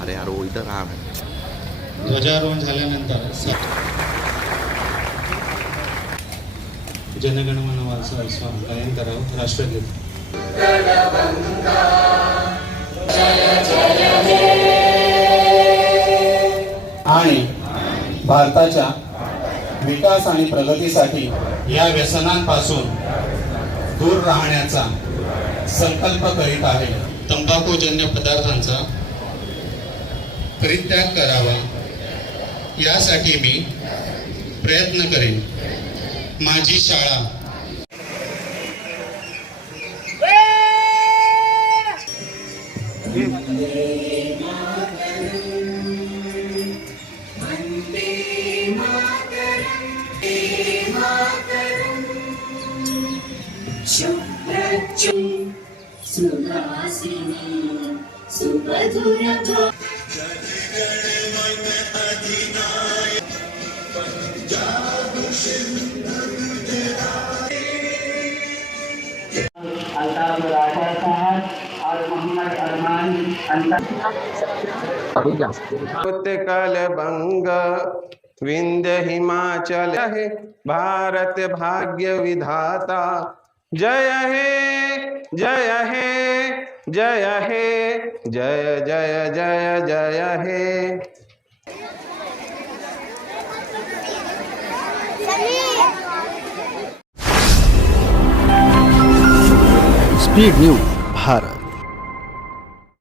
अरे यार वो इधर आ ध्वजारोहण झाल्यानंतर जनगणमन वाचवा गायन करावं राष्ट्रगीत। आणि भारताच्या विकास आणि प्रगतीसाठी या व्यसनांपासून दूर राहण्याचा संकल्प करीत आहे। तंबाखूजन्य पदार्थांचा परित्याग करावा यासाठी मी प्रयत्न करेन। माझी शाळा उत्कल बंग विंध्य हिमाचल है भारत भाग्य विधाता। जय हे जय हे जय हे जय जय जय जय हे। Speed news Bharat.